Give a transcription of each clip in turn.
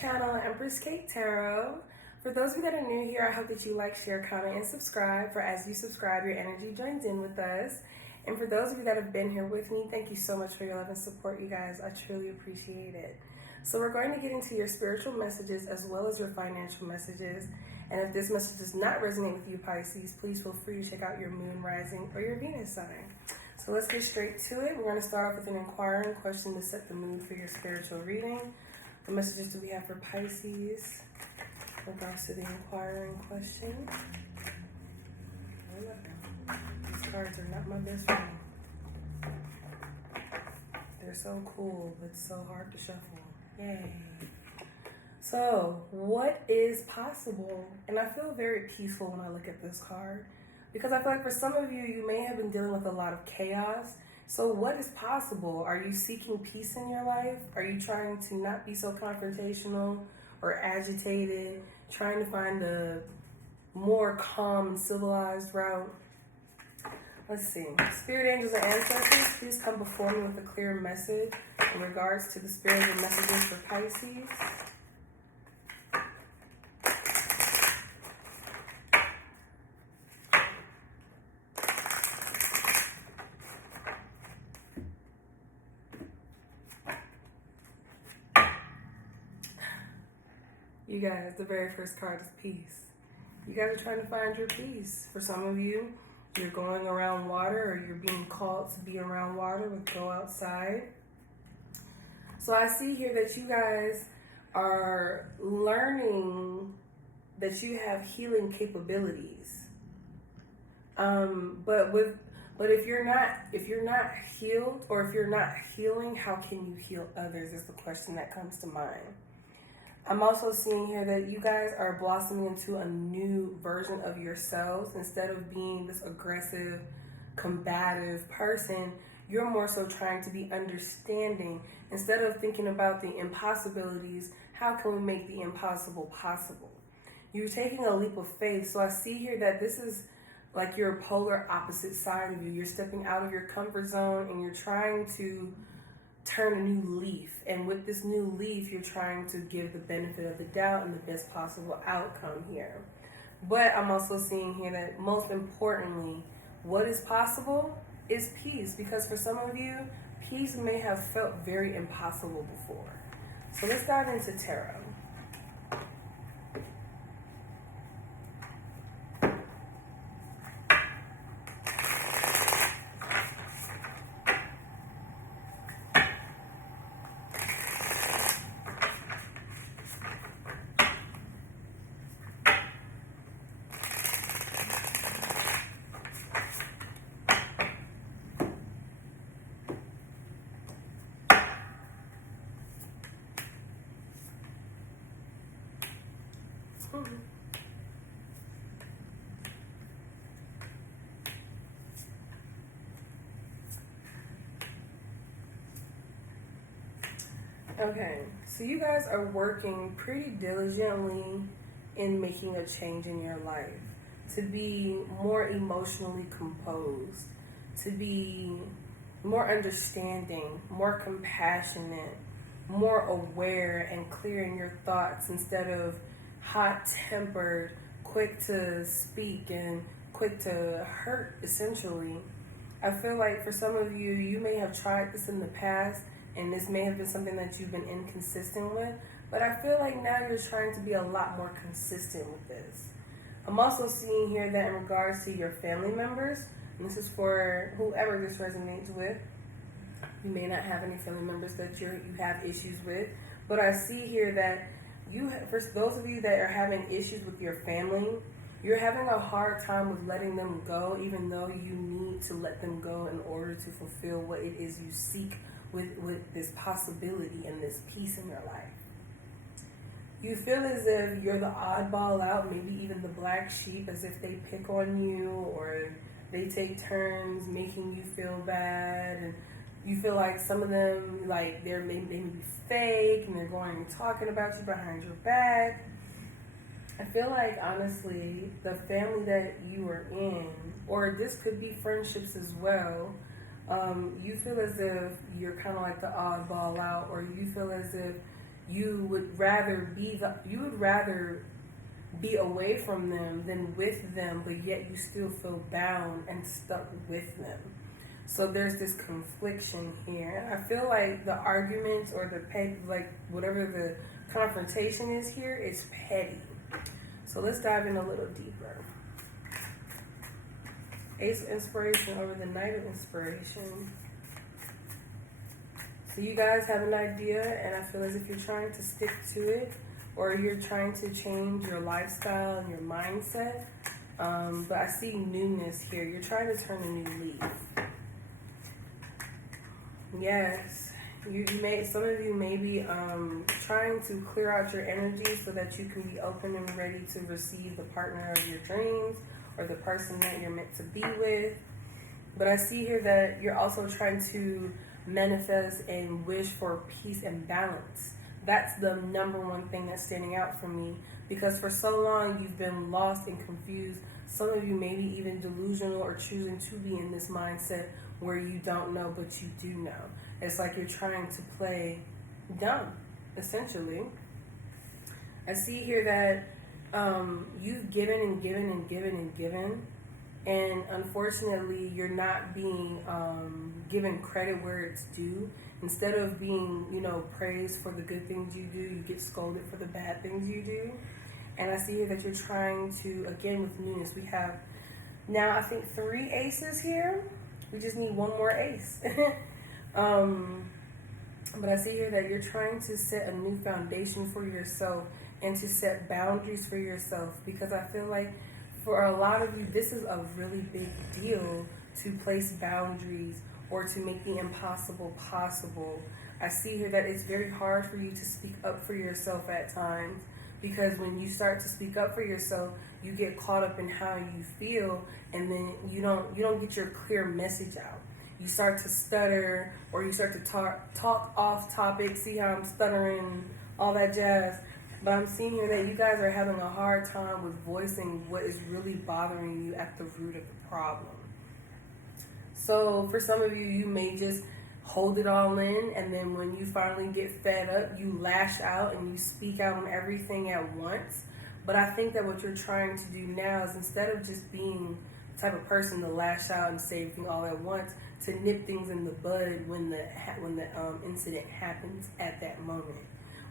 channel, EmpressKateTarot. For those of you that are new here, I hope that you like, share, comment, and subscribe. For as you subscribe, your energy joins in with us. And for those of you that have been here with me, thank you so much for your love and support, you guys. I truly appreciate it. So we're going to get into your spiritual messages as well as your financial messages. And if this message does not resonate with you, Pisces, please feel free to check out your moon, rising, or your Venus sign. So let's get straight to it. We're going to start off with an inquiring question to set the mood for your spiritual reading. The messages that we have for Pisces in regards to the inquiring question. These cards are not my best friend. They're so cool, but so hard to shuffle. Yay. So, what is possible? And I feel very peaceful when I look at this card, because I feel like for some of you, you may have been dealing with a lot of chaos. So what is possible? Are you seeking peace in your life? Are you trying to not be so confrontational or agitated, trying to find a more calm and civilized route? Let's see. Spirit angels and ancestors, please come before me with a clear message in regards to the spiritual messages for Pisces. You guys, the very first card is peace. You guys are trying to find your peace. For some of you, you're going around water, or you're being called to be around water, with go outside. So I see here that you guys are learning that you have healing capabilities. But if you're not healed, or if you're not healing, how can you heal others is the question that comes to mind. I'm also seeing here that you guys are blossoming into a new version of yourselves. Instead of being this aggressive, combative person, you're more so trying to be understanding. Instead of thinking about the impossibilities, how can we make the impossible possible? You're taking a leap of faith. So I see here that this is like your polar opposite side of you. You're stepping out of your comfort zone and you're trying to turn a new leaf, and with this new leaf you're trying to give the benefit of the doubt and the best possible outcome here. But I'm also seeing here that most importantly, what is possible is peace, because for some of you, peace may have felt very impossible before. So let's dive into tarot. Okay, so you guys are working pretty diligently in making a change in your life, to be more emotionally composed, to be more understanding, more compassionate, more aware and clear in your thoughts, instead of hot-tempered, quick to speak and quick to hurt, essentially. I feel like for some of you, you may have tried this in the past, and this may have been something that you've been inconsistent with, but I feel like now you're trying to be a lot more consistent with this. I'm also seeing here that in regards to your family members, and this is for whoever this resonates with, you may not have any family members that you have issues with, but I see here that for those of you that are having issues with your family, you're having a hard time with letting them go, even though you need to let them go in order to fulfill what it is you seek with this possibility and this peace in your life. You feel as if you're the oddball out, maybe even the black sheep, as if they pick on you or they take turns making you feel bad, and you feel like some of them, like they may be fake and they're going and talking about you behind your back. I feel like, honestly, the family that you are in, or this could be friendships as well, you feel as if you're kind of like the oddball out, or you feel as if you would rather be away from them than with them, but yet you still feel bound and stuck with them. So there's this confliction here. I feel like the arguments or whatever the confrontation is here is petty. So let's dive in a little deeper. Ace of Inspiration over the Knight of Inspiration. So you guys have an idea, and I feel as if you're trying to stick to it, or you're trying to change your lifestyle and your mindset. But I see newness here. You're trying to turn a new leaf. Yes. Some of you may be trying to clear out your energy so that you can be open and ready to receive the partner of your dreams or the person that you're meant to be with. But I see here that you're also trying to manifest and wish for peace and balance. That's the number one thing that's standing out for me, because for so long you've been lost and confused. Some of you may be even delusional or choosing to be in this mindset where you don't know, but you do know. It's like you're trying to play dumb, essentially. I see here that you've given and given and given and given, and unfortunately you're not being given credit where it's due. Instead of being, praised for the good things you do, you get scolded for the bad things you do. And I see here that you're trying to, again with newness, we have now I think 3 aces here. We just need one more ace. But I see here that you're trying to set a new foundation for yourself and to set boundaries for yourself, because I feel like for a lot of you, this is a really big deal to place boundaries or to make the impossible possible. I see here that it's very hard for you to speak up for yourself at times, because when you start to speak up for yourself, you get caught up in how you feel, and then you don't get your clear message out. You start to stutter, or you start to talk off topic. See how I'm stuttering, all that jazz. But I'm seeing here that you guys are having a hard time with voicing what is really bothering you at the root of the problem. So for some of you, you may just hold it all in, and then when you finally get fed up, you lash out and you speak out on everything at once. But I think that what you're trying to do now is, instead of just being the type of person to lash out and say everything all at once, to nip things in the bud when the incident happens at that moment.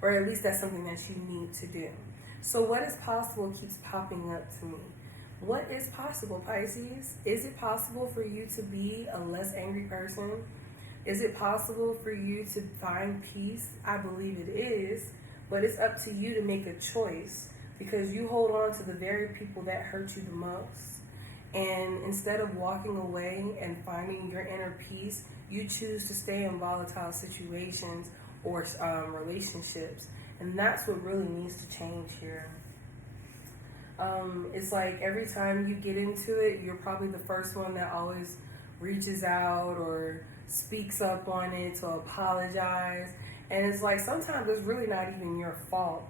Or at least that's something that you need to do. So what is possible keeps popping up to me. What is possible, Pisces? Is it possible for you to be a less angry person? Is it possible for you to find peace? I believe it is, but it's up to you to make a choice, because you hold on to the very people that hurt you the most. And instead of walking away and finding your inner peace, you choose to stay in volatile situations or relationships. And that's what really needs to change here. It's like every time you get into it, you're probably the first one that always reaches out or speaks up on it to apologize. And it's like sometimes it's really not even your fault.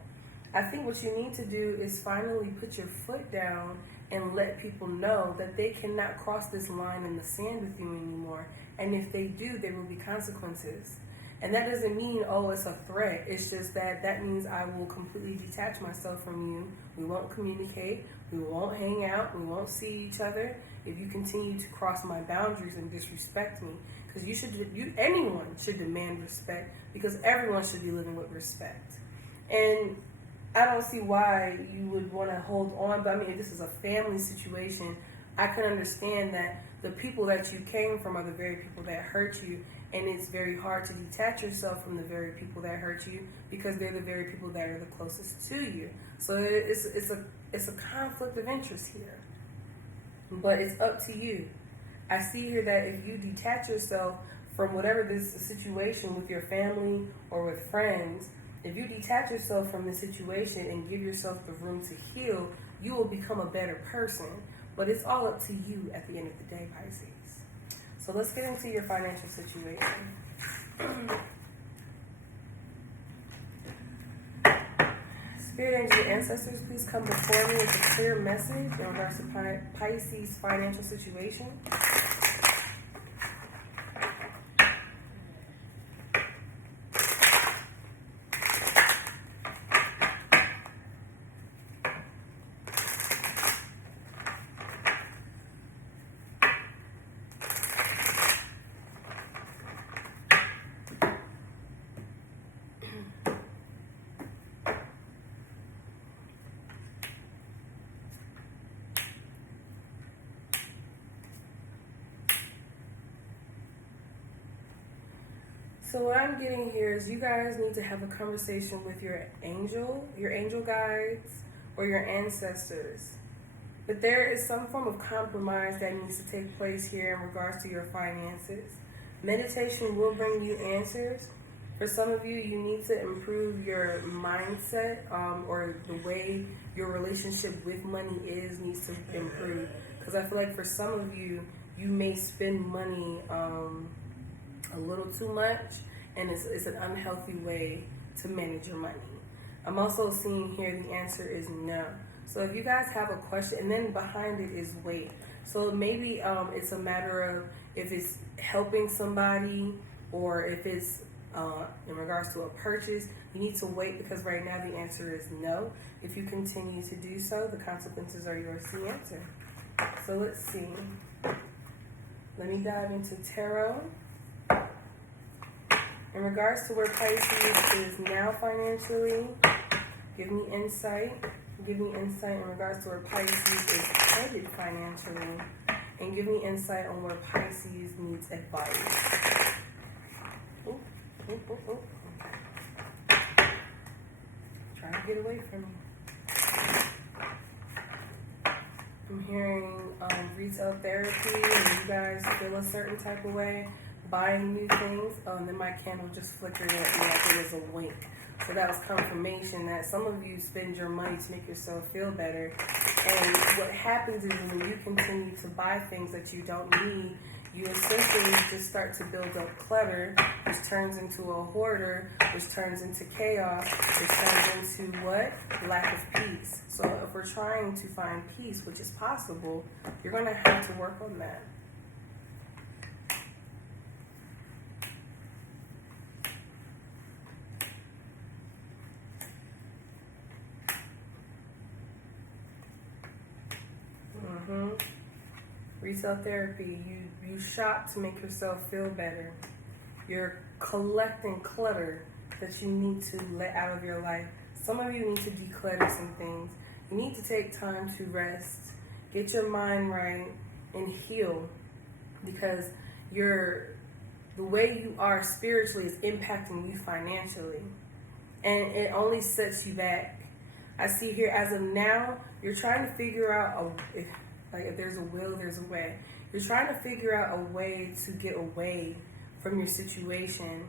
I think what you need to do is finally put your foot down and let people know that they cannot cross this line in the sand with you anymore. And if they do, there will be consequences. And that doesn't mean, it's a threat. It's just that means I will completely detach myself from you. We won't communicate. We won't hang out. We won't see each other if you continue to cross my boundaries and disrespect me. Because anyone should demand respect, because everyone should be living with respect. And I don't see why you would want to hold on. But I mean, if this is a family situation, I can understand that the people that you came from are the very people that hurt you. And it's very hard to detach yourself from the very people that hurt you, because they're the very people that are the closest to you. So it's a conflict of interest here. But it's up to you. I see here that if you detach yourself from whatever this situation with your family or with friends, if you detach yourself from the situation and give yourself the room to heal, you will become a better person. But it's all up to you at the end of the day, Pisces. So let's get into your financial situation. Spirit angels and ancestors, please come before me with a clear message in regards to Pisces' financial situation. So what I'm getting here is you guys need to have a conversation with your angel guides, or your ancestors. But there is some form of compromise that needs to take place here in regards to your finances. Meditation will bring you answers. For some of you, you need to improve your mindset, or the way your relationship with money needs to improve. Because I feel like for some of you, you may spend money a little too much, and it's an unhealthy way to manage your money. I'm also seeing here the answer is no. So if you guys have a question, and then behind it is wait. So maybe it's a matter of if it's helping somebody, or if it's in regards to a purchase, you need to wait, because right now the answer is no. If you continue to do so, the consequences are yours to answer. So let's see. Let me dive into tarot. In regards to where Pisces is now financially, give me insight. Give me insight in regards to where Pisces is headed financially. And give me insight on where Pisces needs advice. Ooh, ooh, ooh, ooh. Try to get away from me. I'm hearing retail therapy, and you guys feel a certain type of way, buying new things. Oh, and then my candle just flickered at me like it was a wink. So that was confirmation that some of you spend your money to make yourself feel better. And what happens is when you continue to buy things that you don't need, you essentially just start to build up clutter, which turns into a hoarder, which turns into chaos, which turns into what? Lack of peace. So if we're trying to find peace, which is possible, you're going to have to work on that. Retail therapy, you shop to make yourself feel better. You're collecting clutter that you need to let out of your life. Some of you need to declutter some things. You need to take time to rest, get your mind right, and heal, because the way you are spiritually is impacting you financially, and it only sets you back. I see here, as of now, you're trying to figure out if there's a will, there's a way. You're trying to figure out a way to get away from your situation,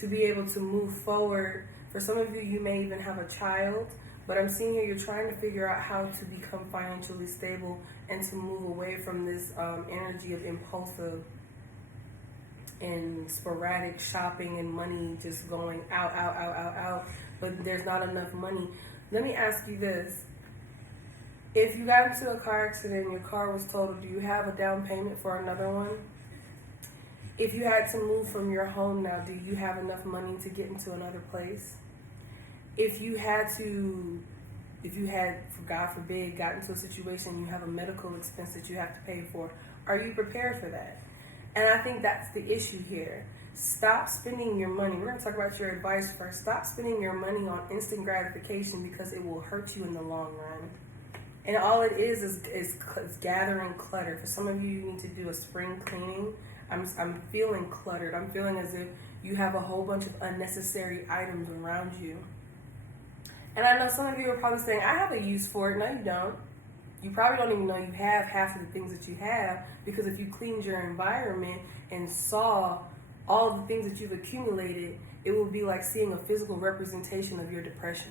to be able to move forward. For some of you, you may even have a child, but I'm seeing here you're trying to figure out how to become financially stable and to move away from this energy of impulsive and sporadic shopping and money just going out, but there's not enough money. Let me ask you this. If you got into a car accident and your car was totaled, do you have a down payment for another one? If you had to move from your home now, do you have enough money to get into another place? If you had, God forbid, got into a situation, you have a medical expense that you have to pay for, are you prepared for that? And I think that's the issue here. Stop spending your money. We're going to talk about your advice first. Stop spending your money on instant gratification, because it will hurt you in the long run. And all it is gathering clutter. For some of you, you need to do a spring cleaning. I'm feeling cluttered. I'm feeling as if you have a whole bunch of unnecessary items around you. And I know some of you are probably saying, I have a use for it. No, you don't. You probably don't even know you have half of the things that you have, because if you cleaned your environment and saw all the things that you've accumulated, it will be like seeing a physical representation of your depression.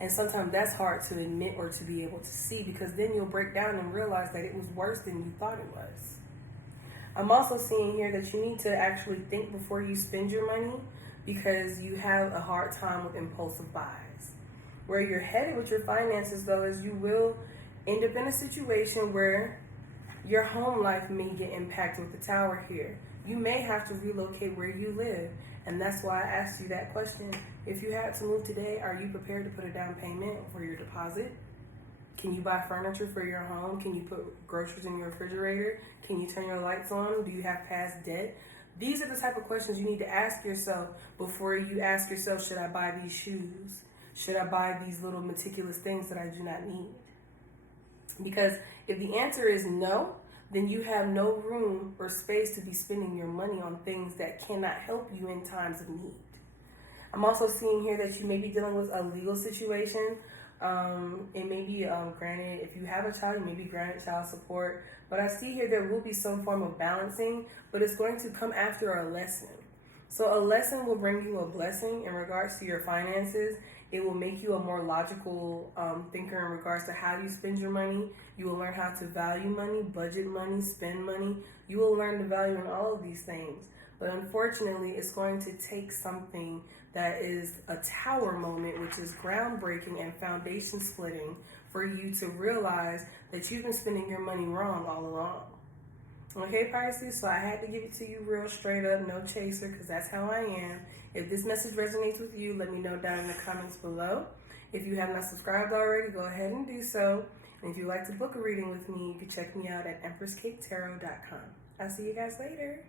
And sometimes that's hard to admit or to be able to see, because then you'll break down and realize that it was worse than you thought it was. I'm also seeing here that you need to actually think before you spend your money, because you have a hard time with impulsive buys. Where you're headed with your finances, though, is you will end up in a situation where your home life may get impacted with the tower here. You may have to relocate where you live. And that's why I asked you that question. If you had to move today, are you prepared to put a down payment for your deposit? Can you buy furniture for your home? Can you put groceries in your refrigerator? Can you turn your lights on? Do you have past debt? These are the type of questions you need to ask yourself before you ask yourself, should I buy these shoes? Should I buy these little meticulous things that I do not need? Because if the answer is no, then you have no room or space to be spending your money on things that cannot help you in times of need. I'm also seeing here that you may be dealing with a legal situation. It may be granted, if you have a child, you may be granted child support. But I see here there will be some form of balancing, but it's going to come after a lesson. So a lesson will bring you a blessing in regards to your finances. It will make you a more logical thinker in regards to how you spend your money. You will learn how to value money, budget money, spend money. You will learn the value in all of these things. But unfortunately, it's going to take something that is a tower moment, which is groundbreaking and foundation splitting, for you to realize that you've been spending your money wrong all along. Okay, Pisces, so I had to give it to you real straight up, no chaser, because that's how I am. If this message resonates with you, let me know down in the comments below. If you have not subscribed already, go ahead and do so. And if you'd like to book a reading with me, you can check me out at EmpressKateTarot.com. I'll see you guys later.